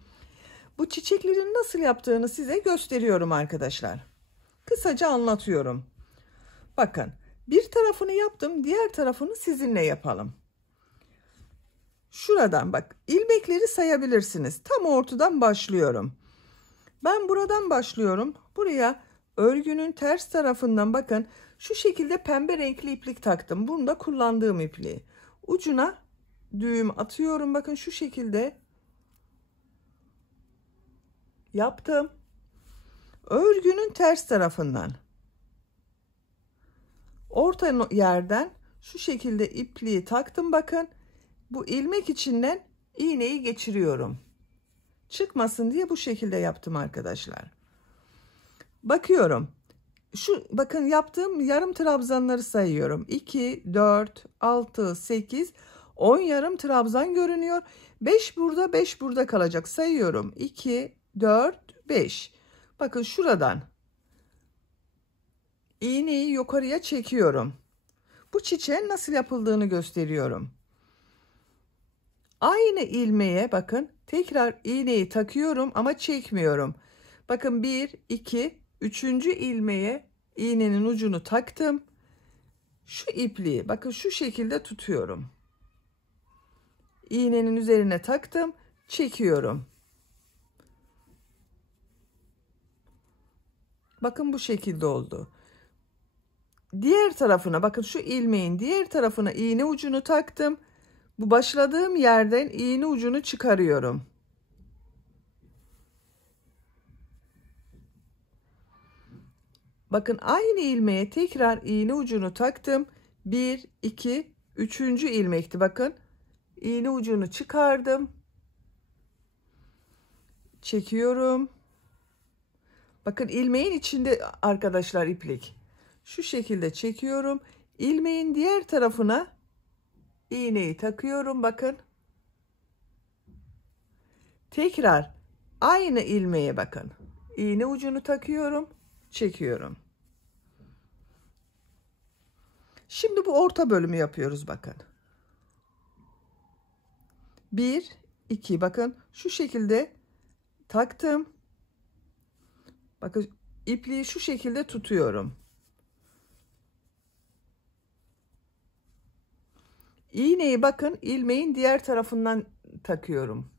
Bu çiçeklerin nasıl yaptığını size gösteriyorum arkadaşlar. Kısaca anlatıyorum. Bakın bir tarafını yaptım, diğer tarafını sizinle yapalım. Şuradan bak ilmekleri sayabilirsiniz. Tam ortadan başlıyorum. Ben buradan başlıyorum. Buraya örgünün ters tarafından bakın şu şekilde pembe renkli iplik taktım. Bunu da kullandığım ipliği. Ucuna düğüm atıyorum. Bakın şu şekilde yaptım. Örgünün ters tarafından orta yerden şu şekilde ipliği taktım. Bakın bu ilmek içinden iğneyi geçiriyorum. Çıkmasın diye bu şekilde yaptım arkadaşlar. Bakıyorum. Şu bakın yaptığım yarım trabzanları sayıyorum. 2, 4, 6, 8, 10 yarım trabzan görünüyor. 5 burada, 5 burada kalacak. Sayıyorum. 2, 4, 5. Bakın şuradan iğneyi yukarıya çekiyorum. Bu çiçeğin nasıl yapıldığını gösteriyorum. Aynı ilmeğe bakın tekrar iğneyi takıyorum ama çekmiyorum. Bakın 1, 2, 3. ilmeğe iğnenin ucunu taktım. Şu ipliği bakın şu şekilde tutuyorum. İğnenin üzerine taktım, çekiyorum. Bakın bu şekilde oldu. Diğer tarafına bakın şu ilmeğin diğer tarafına iğne ucunu taktım. Bu başladığım yerden iğne ucunu çıkarıyorum. Bakın aynı ilmeğe tekrar iğne ucunu taktım. 1, 2, 3. ilmekti. Bakın iğne ucunu çıkardım. Çekiyorum. Bakın ilmeğin içinde arkadaşlar iplik. Şu şekilde çekiyorum. İlmeğin diğer tarafına iğneyi takıyorum. Bakın. Tekrar aynı ilmeğe bakın. İğne ucunu takıyorum. Çekiyorum. Şimdi bu orta bölümü yapıyoruz bakın. 1, 2 bakın şu şekilde taktım. Bakın ipliği şu şekilde tutuyorum. İğneyi bakın ilmeğin diğer tarafından takıyorum.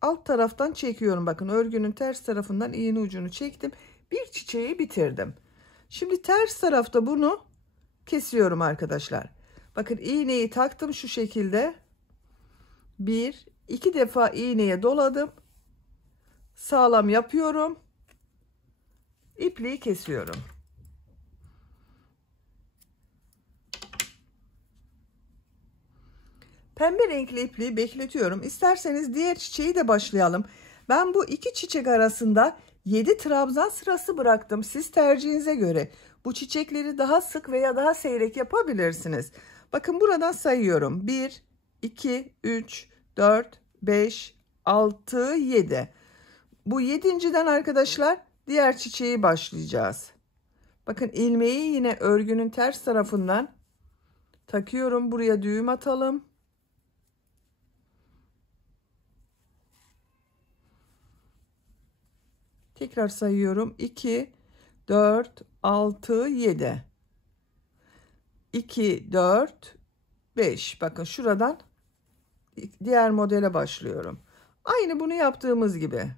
Alt taraftan çekiyorum. Bakın örgünün ters tarafından iğne ucunu çektim. Bir çiçeği bitirdim. Şimdi ters tarafta bunu kesiyorum arkadaşlar. Bakın iğneyi taktım şu şekilde. 1, 2 defa iğneye doladım. Sağlam yapıyorum. İpliği kesiyorum. Pembe renkli ipliği bekletiyorum. İsterseniz diğer çiçeği de başlayalım. Ben bu iki çiçek arasında 7 trabzan sırası bıraktım. Siz tercihinize göre bu çiçekleri daha sık veya daha seyrek yapabilirsiniz. Bakın buradan sayıyorum. 1, 2, 3, 4, 5, 6, 7. Bu 7.'den arkadaşlar diğer çiçeği başlayacağız. Bakın ilmeği yine örgünün ters tarafından takıyorum. Buraya düğüm atalım. Tekrar sayıyorum. 2, 4, 6, 7. 2, 4, 5. Bakın şuradan diğer modele başlıyorum. Aynı bunu yaptığımız gibi.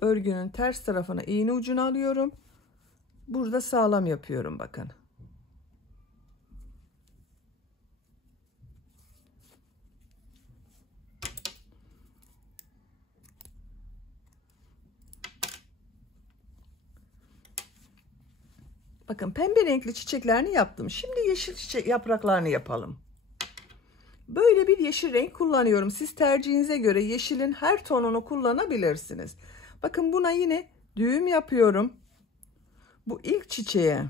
Örgünün ters tarafına iğne ucunu alıyorum. Burada sağlam yapıyorum bakın. Bakın pembe renkli çiçeklerini yaptım. Şimdi yeşil çiçek yapraklarını yapalım. Böyle bir yeşil renk kullanıyorum. Siz tercihinize göre yeşilin her tonunu kullanabilirsiniz. Bakın buna yine düğüm yapıyorum. Bu ilk çiçeğe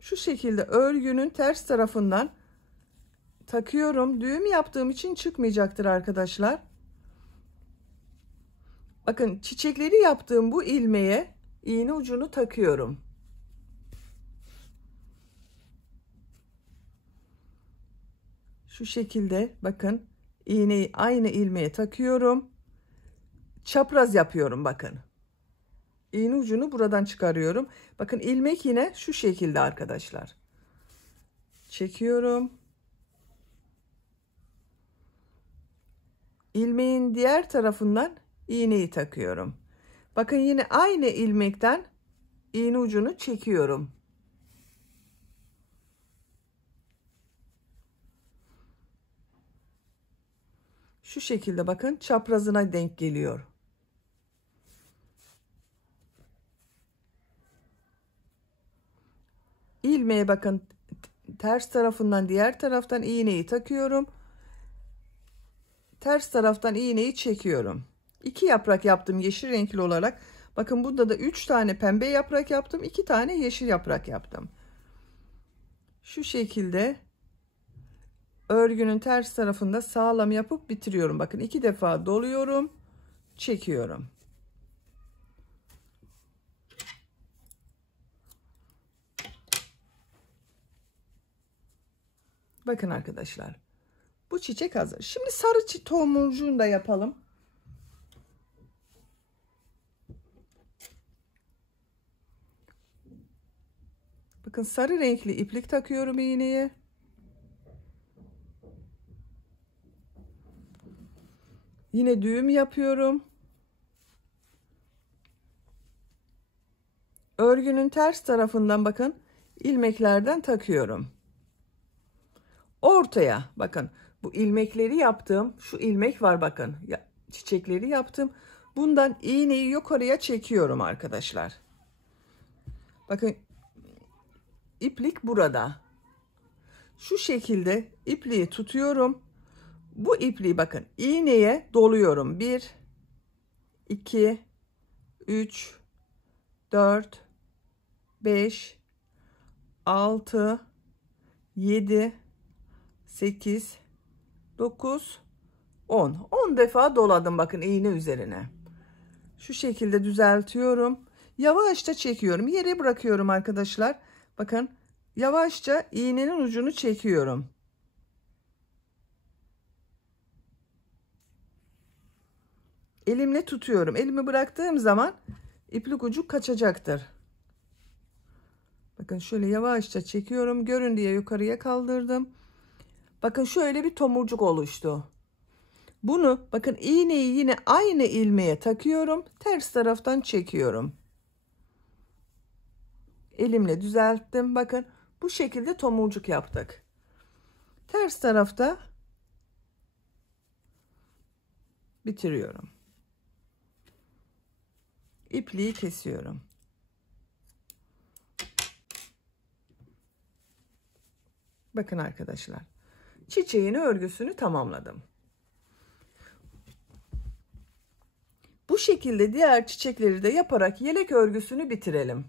şu şekilde örgünün ters tarafından takıyorum. Düğüm yaptığım için çıkmayacaktır arkadaşlar. Bakın çiçekleri yaptığım bu ilmeğe iğne ucunu takıyorum. Şu şekilde bakın iğneyi aynı ilmeğe takıyorum. Çapraz yapıyorum bakın. İğne ucunu buradan çıkarıyorum. Bakın ilmek yine şu şekilde arkadaşlar. Çekiyorum. İlmeğin diğer tarafından iğneyi takıyorum. Bakın yine aynı ilmekten iğne ucunu çekiyorum. Şu şekilde bakın çaprazına denk geliyor. İlmeğe bakın ters tarafından diğer taraftan iğneyi takıyorum. Ters taraftan iğneyi çekiyorum. 2 yaprak yaptım yeşil renkli olarak. Bakın burada da 3 tane pembe yaprak yaptım. 2 tane yeşil yaprak yaptım. Şu şekilde örgünün ters tarafında sağlam yapıp bitiriyorum. Bakın 2 defa doluyorum. çekiyorum. Bakın arkadaşlar. Bu çiçek hazır. Şimdi sarı tomurcuğunu da yapalım. Bakın sarı renkli iplik takıyorum iğneye. Yine düğüm yapıyorum. Örgünün ters tarafından bakın ilmeklerden takıyorum. Ortaya bakın bu ilmekleri yaptım. Şu ilmek var bakın. Çiçekleri yaptım. Bundan iğneyi yukarıya çekiyorum arkadaşlar. Bakın iplik burada. Şu şekilde ipliği tutuyorum. Bu ipliği bakın iğneye doluyorum. 1 2 3 4 5 6 7 8 9 10 defa doladım bakın iğne üzerine. Şu şekilde düzeltiyorum. Yavaşça çekiyorum. Yere bırakıyorum arkadaşlar. Bakın yavaşça iğnenin ucunu çekiyorum. Elimle tutuyorum. Elimi bıraktığım zaman iplik ucu kaçacaktır. Bakın şöyle yavaşça çekiyorum. Görün diye yukarıya kaldırdım. Bakın şöyle bir tomurcuk oluştu. Bunu bakın iğneyi yine aynı ilmeğe takıyorum. Ters taraftan çekiyorum. Elimle düzelttim. Bakın bu şekilde tomurcuk yaptık. Ters tarafta bitiriyorum. İpliği kesiyorum. Bakın arkadaşlar. Çiçeğin örgüsünü tamamladım. Bu şekilde diğer çiçekleri de yaparak yelek örgüsünü bitirelim.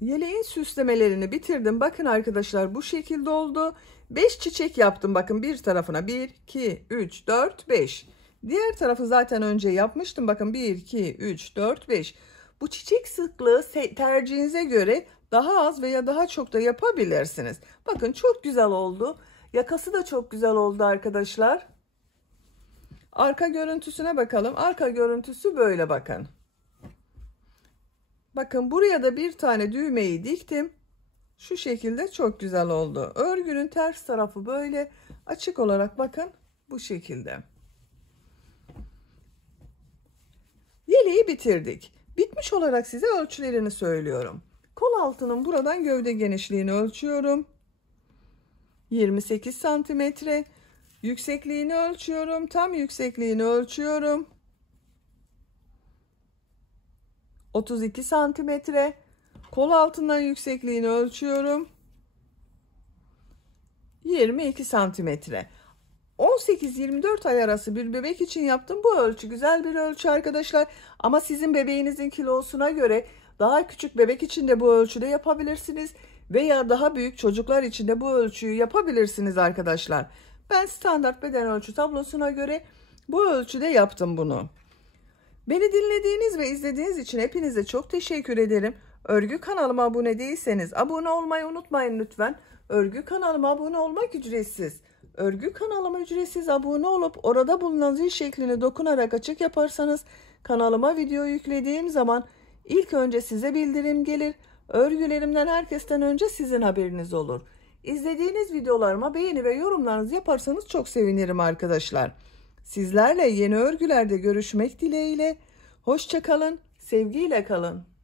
Yeleğin süslemelerini bitirdim. Bakın arkadaşlar bu şekilde oldu. 5 çiçek yaptım. Bakın bir tarafına 1, 2, 3, 4, 5. Diğer tarafı zaten önce yapmıştım. Bakın 1, 2, 3, 4, 5. Bu çiçek sıklığı tercihinize göre daha az veya daha çok da yapabilirsiniz. Bakın çok güzel oldu. Yakası da çok güzel oldu arkadaşlar. Arka görüntüsüne bakalım. Arka görüntüsü böyle bakın. Bakın buraya da bir tane düğmeyi diktim. Şu şekilde çok güzel oldu. Örgünün ters tarafı böyle açık olarak bakın bu şekilde. Yeleği bitirdik. Bitmiş olarak size ölçülerini söylüyorum. Kol altının buradan gövde genişliğini ölçüyorum. 28 santimetre. Yüksekliğini ölçüyorum. Tam yüksekliğini ölçüyorum. 32 santimetre. Kol altından yüksekliğini ölçüyorum. 22 santimetre. 18-24 ay arası bir bebek için yaptım. Bu ölçü güzel bir ölçü arkadaşlar. Ama sizin bebeğinizin kilosuna göre daha küçük bebek için de bu ölçüde yapabilirsiniz. Veya daha büyük çocuklar için de bu ölçüyü yapabilirsiniz arkadaşlar. Ben standart beden ölçü tablosuna göre bu ölçüde yaptım bunu. Beni dinlediğiniz ve izlediğiniz için hepinize çok teşekkür ederim. Örgü kanalıma abone değilseniz abone olmayı unutmayın lütfen. Örgü kanalıma abone olmak ücretsiz. Örgü kanalıma ücretsiz abone olup orada bulunan zil şeklini dokunarak açık yaparsanız kanalıma video yüklediğim zaman ilk önce size bildirim gelir. Örgülerimden herkesten önce sizin haberiniz olur. İzlediğiniz videolarıma beğeni ve yorumlarınızı yaparsanız çok sevinirim arkadaşlar. Sizlerle yeni örgülerde görüşmek dileğiyle. Hoşça kalın, sevgiyle kalın.